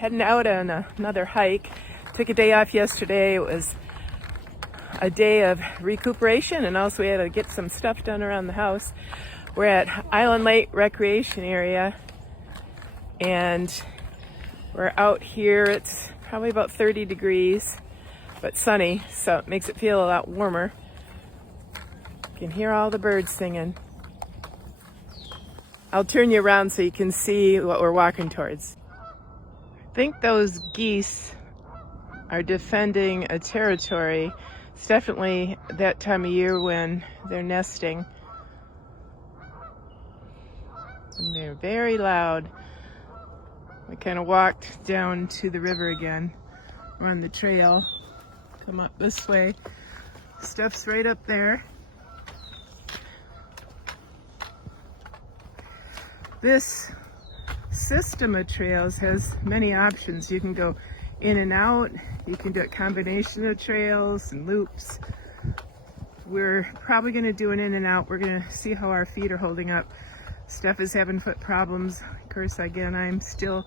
heading out on another hike. Took a day off yesterday. It was a day of recuperation, and also we had to get some stuff done around the house. We're at Island Lake Recreation Area, and we're out here. It's probably about 30 degrees, but sunny, so it makes it feel a lot warmer. You can hear all the birds singing. I'll turn you around so you can see what we're walking towards. I think those geese are defending a territory. It's definitely that time of year when they're nesting. And they're very loud. We kind of walked down to the river again. We're on the trail. Come up this way. Stuff's right up there. This system of trails has many options. You can go in and out. You can do a combination of trails and loops. We're probably going to do an in and out. We're going to see how our feet are holding up. Steph is having foot problems. Of course, again, I'm still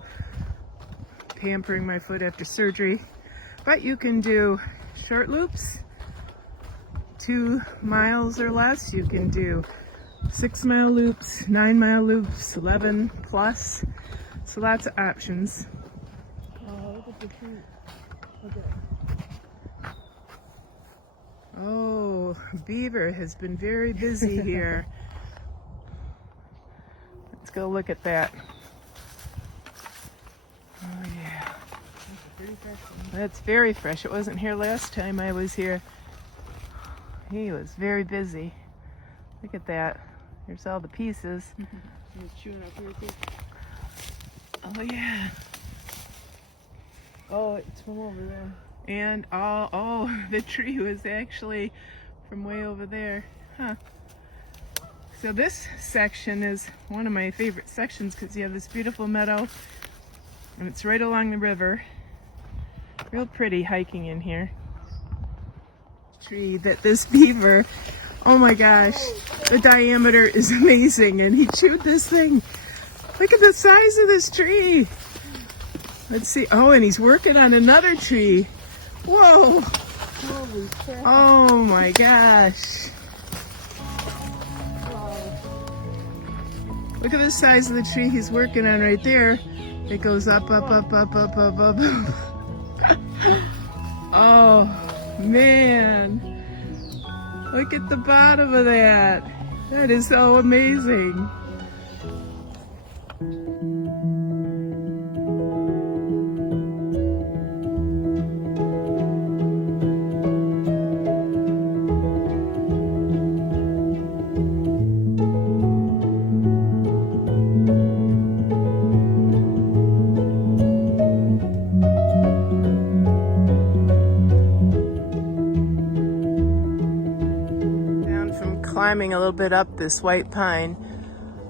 pampering my foot after surgery. But you can do short loops, 2 miles or less. You can do 6-mile loops, 9-mile loops, 11 plus. So lots of options. Oh, look at the feet. Okay. Oh, beaver has been very busy here. Let's go look at that. Oh yeah. That's very fresh. It wasn't here last time I was here. He was very busy. Look at that. There's all the pieces. Oh yeah. Oh, it's from over there. And oh, the tree was actually from way over there. Huh. So this section is one of my favorite sections because you have this beautiful meadow and it's right along the river. Real pretty hiking in here. Tree that this beaver, oh my gosh, the diameter is amazing, and he chewed this thing. Look at the size of this tree. Let's see. Oh, and he's working on another tree. Whoa. Holy crap. Oh my gosh. Wow. Look at the size of the tree he's working on right there. It goes up, up, up, up, up, up, up, up. Oh, man. Look at the bottom of that. That is so amazing. Climbing a little bit up this white pine.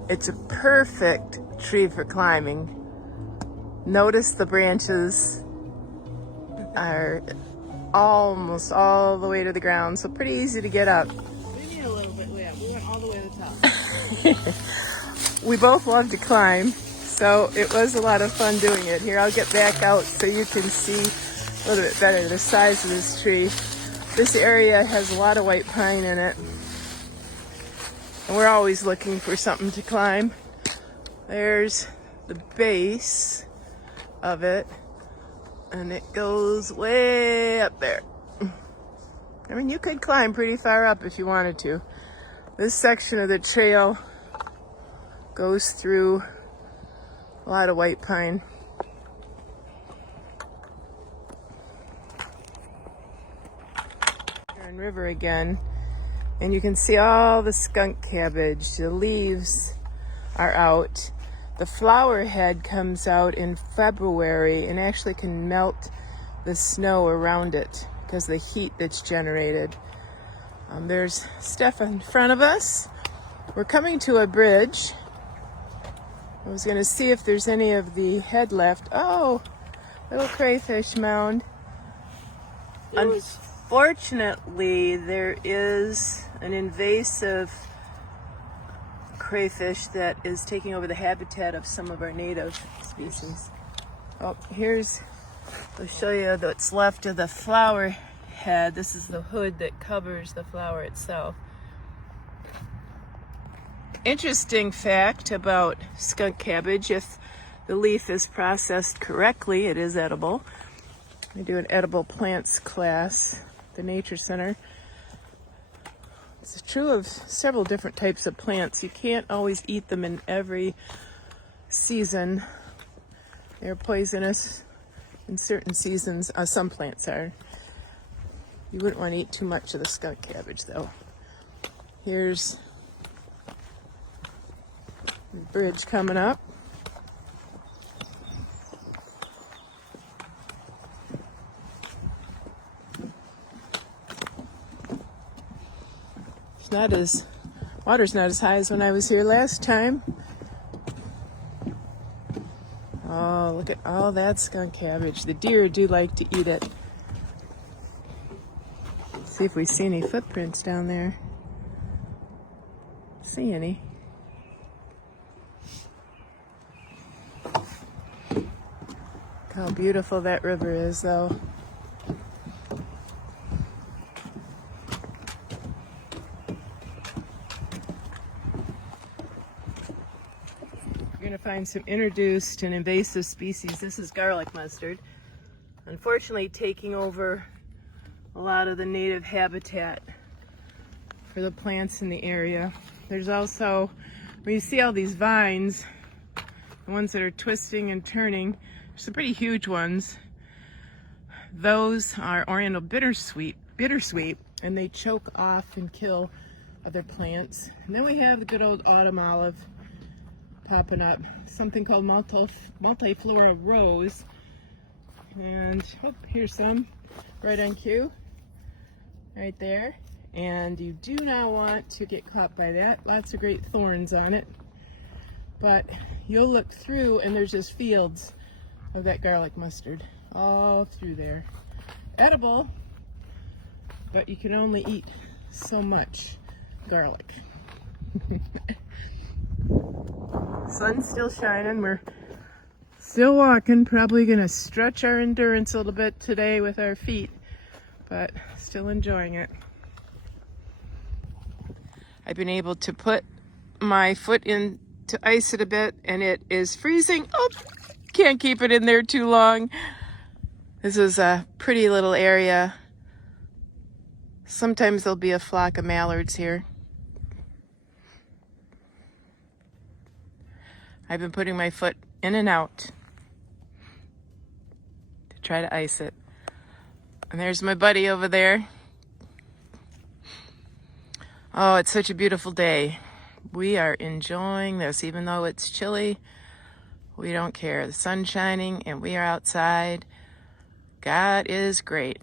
It's a perfect tree for climbing. Notice the branches are almost all the way to the ground, so pretty easy to get up. We need a little bit, yeah. We went all the way to the top. We both love to climb, so it was a lot of fun doing it. Here, I'll get back out so you can see a little bit better the size of this tree. This area has a lot of white pine in it. And we're always looking for something to climb. There's the base of it, and it goes way up there. I mean, you could climb pretty far up if you wanted to. This section of the trail goes through a lot of white pine. Huron River again. And you can see all the skunk cabbage. The leaves are out. The flower head comes out in February and actually can melt the snow around it because of the heat that's generated. There's Steph in front of us. We're coming to a bridge. I was going to see if there's any of the head left. Oh, little crayfish mound. Unfortunately, there is an invasive crayfish that is taking over the habitat of some of our native species. Oh, here's, I'll show you what's left of the flower head. This is the hood that covers the flower itself. Interesting fact about skunk cabbage, if the leaf is processed correctly, it is edible. I do an edible plants class at the Nature Center. It's true of several different types of plants. You can't always eat them in every season. They're poisonous in certain seasons. Some plants are. You wouldn't want to eat too much of the skunk cabbage, though. Here's the bridge coming up. Water's not as high as when I was here last time. Oh, look at all that skunk cabbage. The deer do like to eat it. Let's see if we see any footprints down there. See any? Look how beautiful that river is, though. You're going to find some introduced and invasive species. This is garlic mustard. Unfortunately, taking over a lot of the native habitat for the plants in the area. There's also, where you see all these vines, the ones that are twisting and turning, some pretty huge ones. Those are Oriental bittersweet, and they choke off and kill other plants. And then we have the good old autumn olive popping up, something called multiflora rose, and oh, here's some right on cue, right there. And you do not want to get caught by that. Lots of great thorns on it, but you'll look through and there's just fields of that garlic mustard all through there. Edible, but you can only eat so much garlic. Sun's still shining. We're still walking. Probably gonna stretch our endurance a little bit today with our feet, but still enjoying it. I've been able to put my foot in to ice it a bit, and it is freezing. Oh, can't keep it in there too long. This is a pretty little area. Sometimes there'll be a flock of mallards here. I've been putting my foot in and out to try to ice it. And there's my buddy over there. Oh, it's such a beautiful day. We are enjoying this, even though it's chilly. We don't care. The sun's shining and we are outside. God is great.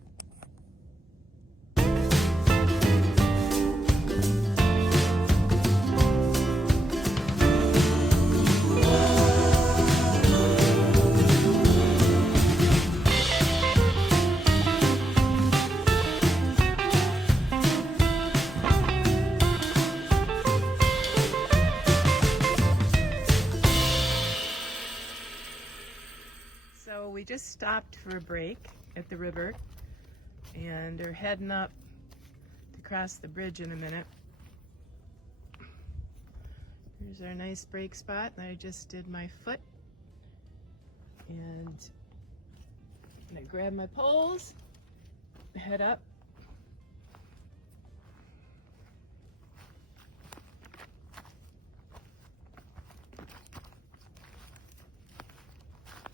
So we just stopped for a break at the river and are heading up to cross the bridge in a minute. Here's our nice break spot, and I just did my foot. And I'm gonna grab my poles, head up.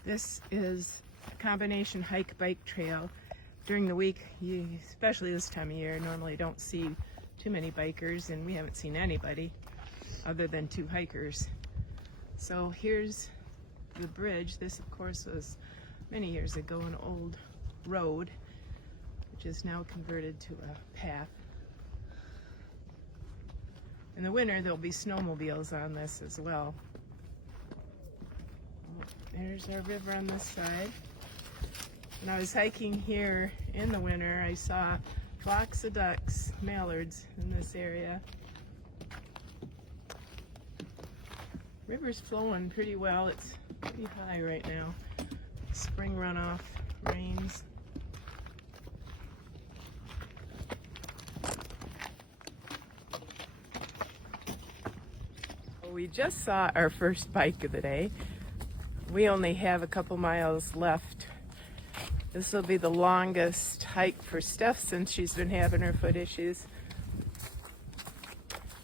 This is a combination hike-bike trail. During the week, especially this time of year, normally don't see too many bikers, and we haven't seen anybody other than two hikers. So here's the bridge. This, of course, was many years ago an old road, which is now converted to a path. In the winter, there'll be snowmobiles on this as well. There's our river on this side. When I was hiking here in the winter, I saw flocks of ducks, mallards in this area. River's flowing pretty well. It's pretty high right now. spring runoff rains. We just saw our first bike of the day. We only have a couple miles left. This will be the longest hike for Steph since she's been having her foot issues.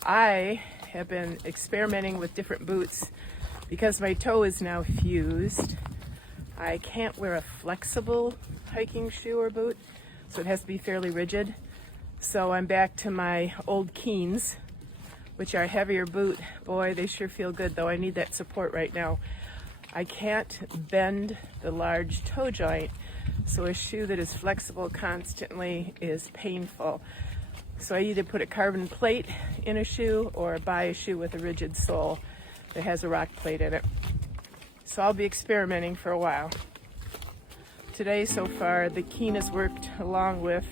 I have been experimenting with different boots because my toe is now fused. I can't wear a flexible hiking shoe or boot, so it has to be fairly rigid. So I'm back to my old Keens, which are a heavier boot. Boy, they sure feel good, though I need that support right now. I can't bend the large toe joint, so a shoe that is flexible constantly is painful. So I either put a carbon plate in a shoe or buy a shoe with a rigid sole that has a rock plate in it. So I'll be experimenting for a while. Today, so far, the Keen has worked along with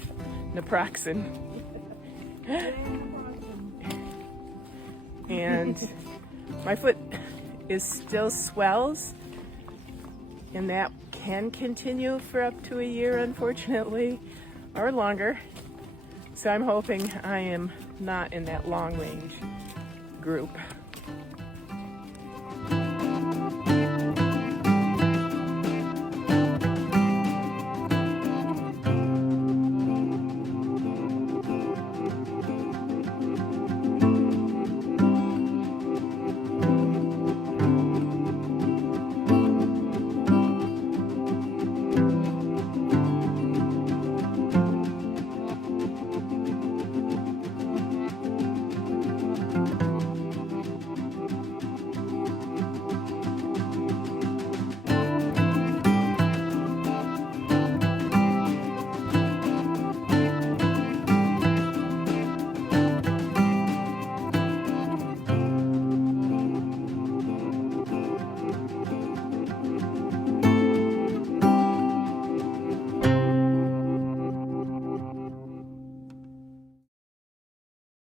naproxen. And my foot is still swells, and that can continue for up to a year, unfortunately, or longer. So I'm hoping I am not in that long range group.